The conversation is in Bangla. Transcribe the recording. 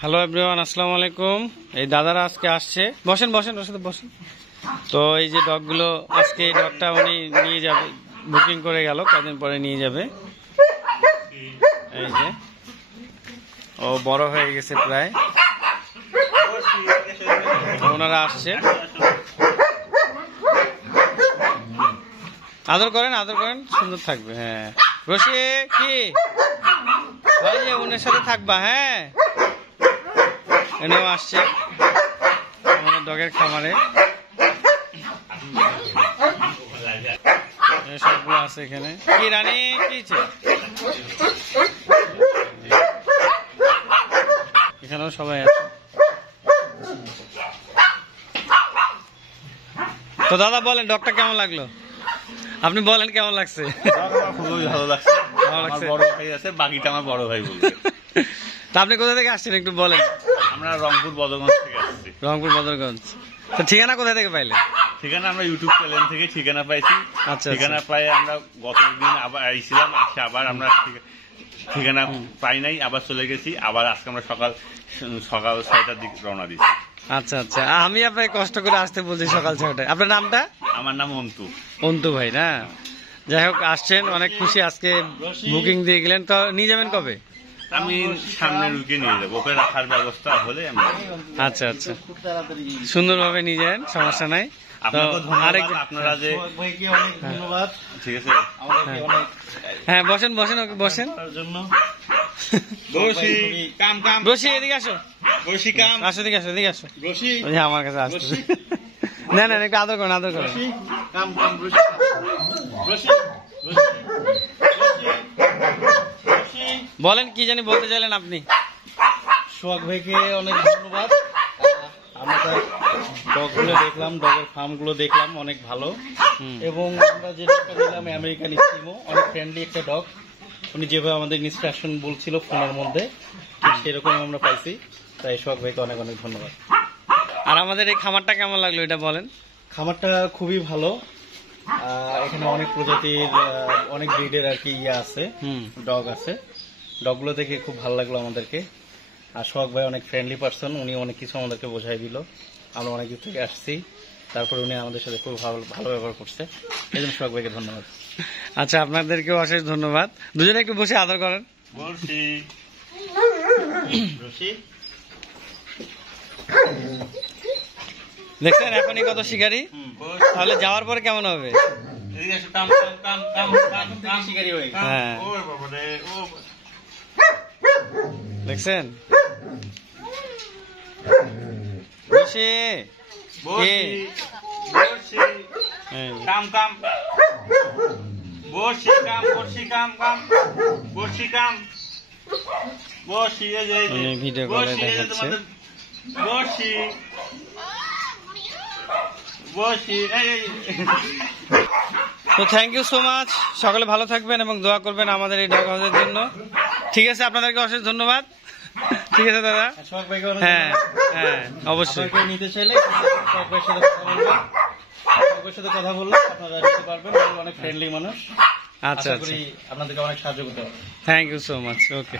হ্যালো এভরিওয়ান, আসসালামু আলাইকুম। এই দাদারা আজকে আসছে, বসেন বসেন ওর সাথে বসেন। তো এই যে ডগগুলো আজকে, এই ডগটা উনি নিয়ে যাবে, বুকিং করে গেল, কদিন পরে নিয়ে যাবে। এই যে ও বড় হয়ে গেছে প্রায়, ওনারা আসছে। আদর করেন আদর করেন, সুন্দর থাকবে। হ্যাঁ রশি কি ওই যে উনের সাথে থাকবা। হ্যাঁ এনেও আসছে ডগের খামারে, সবগুলো আছে এখানে। কি রানী কি এখানেও সবাই আছে। তো দাদা বলেন ডগটা কেমন লাগলো, আপনি বলেন কেমন লাগছে? খুবই ভালো লাগছে। বড় ভাই আছে, বাকিটা আমার বড় ভাই বলবে। তা আপনি কোথা থেকে আসছেন একটু বলেন? আমরা রংপুর বদরগঞ্জ থেকে আসছি। রংপুর বদরগঞ্জ। তো ঠিকানা কোথা থেকে পাইলেন? ঠিকানা আমরা ইউটিউব চ্যানেল থেকে ঠিকানা পাইছি। আচ্ছা, ঠিকানা পাই আমরা গতদিন আবার আইছিলাম, আসে আবার আমরা ঠিকানা পাই নাই, আবার চলে গেছি। আবার আজকে আমরা সকাল 6টার দিকে রওনা দিচ্ছি। আচ্ছা আচ্ছা, আমি আপনাকে কষ্ট করে আসতে বলছি সকাল 6টায়। আপনার নামটা? আমার নাম অন্তু। অন্তু ভাই না? যাই হোক আসছেন, অনেক খুশি। আজকে বুকিং দিয়ে গেলেন, তো নিয়ে যাবেন কবে? আমি সামনের উইকে নিয়ে যাবো, ওকে রাখার ব্যবস্থা হলে আমি। আচ্ছা আচ্ছা, সুন্দরভাবে নিয়ে যান, সমস্যা নাই। আপনারা যে ধন্যবাদ, ঠিক আছে। হ্যাঁ বসেন বসেন, ওকে বসেন। বসি এদিকে আসো, আসো এদিকে আসো, এদিকে আসো। আমার কাছে আসছে না না, একটু আদর করেন আদর করেন। বলেন কি জানি বলতে চাইলেন আপনি? সোহাগ ভাইকে অনেক ধন্যবাদ। আমরা ডগগুলো দেখলাম, ডগের ফার্মগুলো দেখলাম, অনেক ভালো। এবং আমরা যে ডগটা নিলাম আমেরিকান স্কিমো, অনেক ফ্রেন্ডলি একটা ডগ। উনি যেভাবে আমাদের ইনস্ট্রাকশন বলছিল ফোনের মধ্যে, সেরকম আমরা পাইছি। তাই সোহাগ ভাইকে অনেক অনেক ধন্যবাদ। আর আমাদের এই খামারটা কেমন লাগলো এটা বলেন? খামারটা খুবই ভালো। এখানে অনেক প্রজাতির, অনেক ব্রিডের আর কি আছে, ডগ আছে। ডগগুলো দেখে খুব ভালো লাগলো আমাদেরকে। আর সোহাগ ভাই অনেক ফ্রেন্ডলি পার্সন, উনি অনেক কিছু আমাদেরকে বোঝাই দিল। আমরা অনেক দূর থেকে আসছি, তারপর উনি আমাদের সাথে খুব ভালো ব্যবহার করছে। এই জন্য সোহাগ ভাইকে ধন্যবাদ। আচ্ছা, আপনাদেরকেও অশেষ ধন্যবাদ। দুজনে একটু বসে আদর করেন। দেখছেন এখনই কত শিকারী, তাহলে যাওয়ার পরে কেমন হবে? হ্যাঁ দেখছেন বসে ভিডিও কলে দেখাচ্ছে। তো থ্যাংক ইউ সো মাচ, সকলে ভালো থাকবেন এবং দোয়া করবেন আমাদের এই ডগ হাউসের জন্য। ঠিক আছে, আপনাদেরকে অশেষ ধন্যবাদ। ঠিক আছে দাদা। হ্যাঁ হ্যাঁ অবশ্যই। নিতে চাইলে সোহাগ ভাইয়ের সাথে কথা বলবেন, সোহাগ ভাইয়ের সাথে কথা বললে আপনারা নিতে পারবেন। অনেক ফ্রেন্ডলি মানুষ। আচ্ছা আশা করি আপনাদেরকে অনেক সাহায্য করতে পারবেন। Thank you so much. Okay.